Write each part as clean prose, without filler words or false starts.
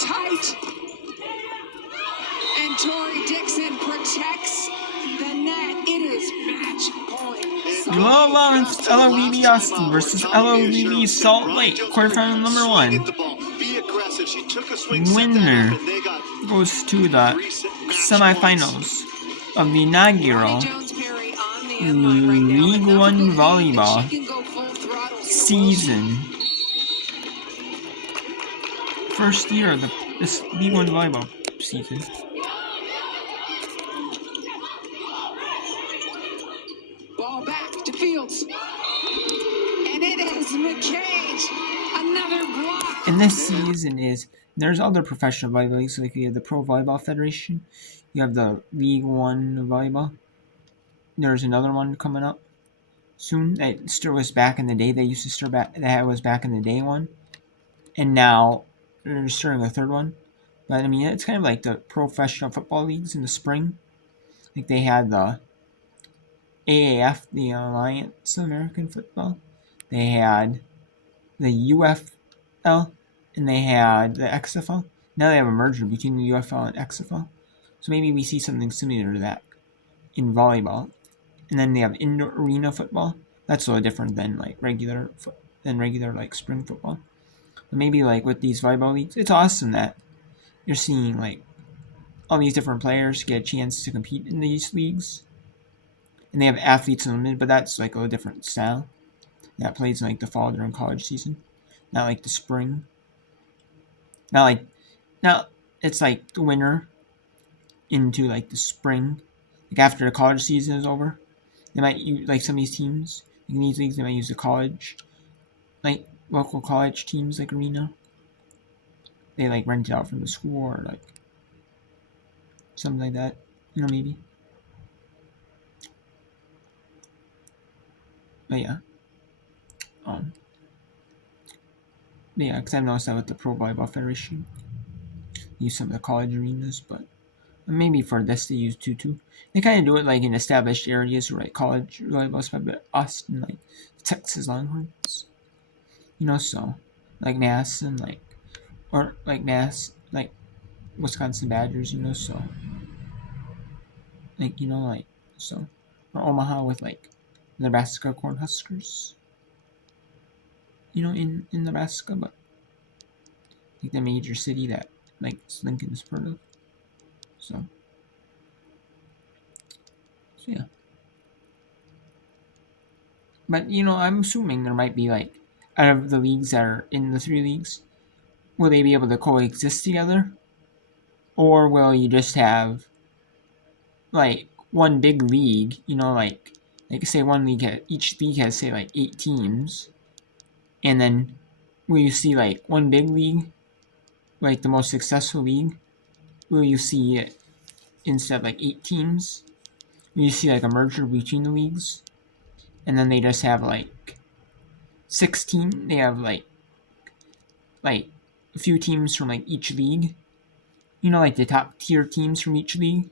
Tight. And Tori Dixon protects the net. It is match point. July 11th, LOVB Austin versus LOVB Salt Lake, quarterfinal number 1. Winner goes to the semifinals of the inaugural League One volleyball season. First year of this League One volleyball season. Ball back to Fields. And it is McCage. Another block. And this season there's other professional volleyball leagues, like you have the Pro Volleyball Federation, you have the League One volleyball. There's another one coming up soon. That still was back in the day. They used to start back. That was back in the day one, and now they're starting a third one. But I mean, it's kind of like the professional football leagues in the spring. Like they had the AAF, the Alliance American Football. They had the UFL, and they had the XFL. Now they have a merger between the UFL and XFL. So maybe we see something similar to that in volleyball. And then they have indoor arena football. That's a little different than like regular like spring football. But maybe like with these volleyball leagues, it's awesome that you're seeing like all these different players get a chance to compete in these leagues. And they have athletes unlimited, but that's like a little different style. That plays in like the fall during college season, not like the spring. Now it's like the winter into like the spring, like after the college season is over. They might use, like some of these teams, in these leagues, they might use the college, like local college teams, like arena. They like rent it out from the school or like something like that, maybe. But yeah, because I've noticed that with the Pro Volleyball Federation, they use some of the college arenas, but maybe for this they use two. They kind of do it like in established areas where like college volleyball, but Austin, like Texas Longhorns, so like Mass and like Wisconsin Badgers, so or Omaha with like Nebraska Cornhuskers, in Nebraska, but like the major city that like Lincoln's part of. So yeah. But I'm assuming there might be like out of the leagues that are in the three leagues, will they be able to coexist together? Or will you just have like one big league, like say one league each league has say like 8 teams, and then will you see like one big league, like the most successful league? Will you see it instead of like 8 teams? Will you see like a merger between the leagues? And then they just have like 16. They have like a few teams from like each league. Like the top tier teams from each league.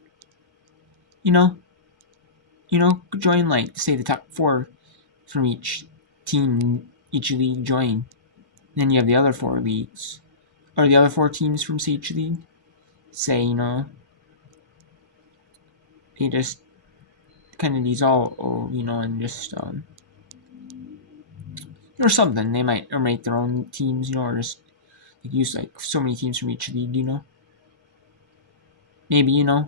Join like say the top 4 from each team, each league join. Then you have the other 4 leagues, or the other 4 teams from each league. Say they just kind of dissolve, and just or something. They might make their own teams, or just like, use like so many teams from each league. Maybe who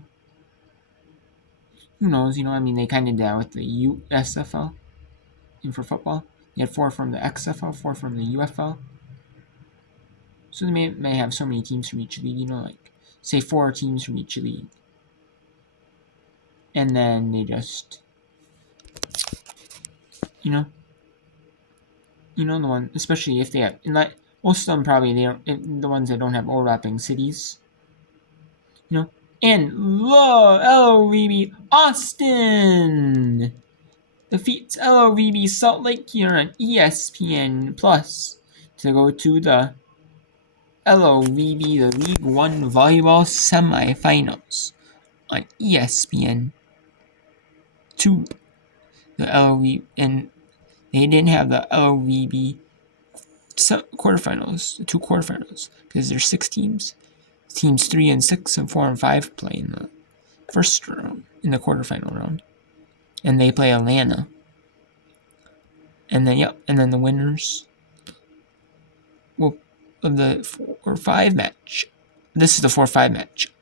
knows? I mean, they kind of did that with the USFL, and for football, they had 4 from the XFL, 4 from the UFL. So they may have so many teams from each league. Like say 4 teams from each league, and then they just the one, especially if they have, and like most of them probably they don't, the ones that don't have overlapping cities, and LOVB Austin defeats LOVB Salt Lake here on ESPN Plus to go to the LOVB, the League One volleyball semifinals on ESPN 2. The LOVB, and they didn't have the LOVB quarterfinals, the 2 quarterfinals, because there's 6 teams. Teams 3 and 6 and 4 and 5 play in the first round, in the quarterfinal round, and they play Atlanta. And then the winners will of the 4-5 match. This is the 4-5 match,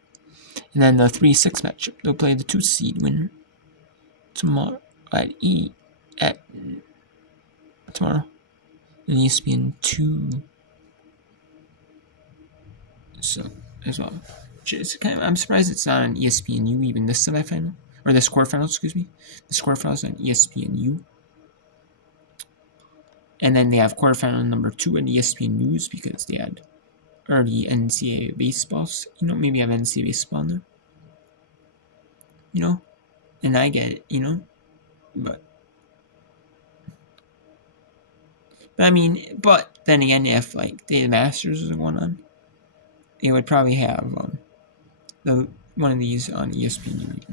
and then the 3-6 match. They'll play the 2 seed winner tomorrow tomorrow in ESPN 2. So as well, I'm surprised it's not on ESPNU even this semifinal or this quarterfinal. Excuse me, this quarterfinal is on ESPNU. And then they have quarterfinal number 2 on ESPN News because they had already NCAA baseball. Maybe have NCAA baseball in there. And I get it. But then again, if like the Masters was going on, they would probably have one of these on ESPN.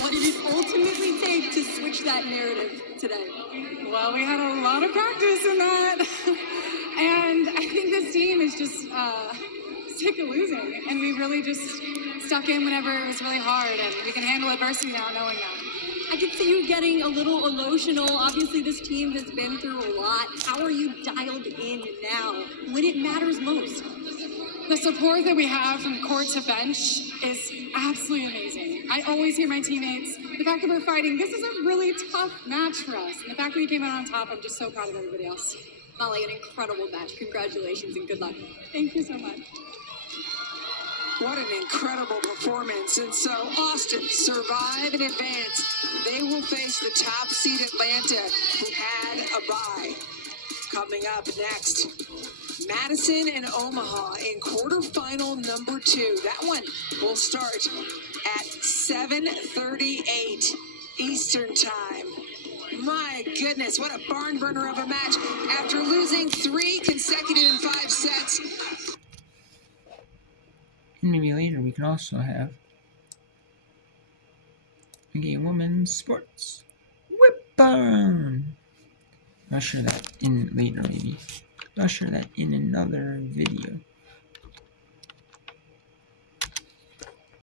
What did it ultimately take to switch that narrative today? Well, we had a lot of practice in that. And I think this team is just sick of losing. And we really just stuck in whenever it was really hard. And we can handle adversity now knowing that. I could see you getting a little emotional. Obviously, this team has been through a lot. How are you dialed in now when it matters most? The support that we have from court to bench is absolutely amazing. I always hear my teammates, the fact that we're fighting, this is a really tough match for us. And the fact that we came out on top, I'm just so proud of everybody else. Molly, an incredible match. Congratulations and good luck. Thank you so much. What an incredible performance. And so Austin survive and advance. They will face the top seed Atlanta, who had a bye. Coming up next, Madison and Omaha in quarterfinal number 2. That one will start at 7:38 Eastern time. My goodness, what a barn burner of a match after losing 3 consecutive in 5 sets. Maybe later we can also have women's sports. Whip burn! I'll share that in later maybe. I'll share that in another video.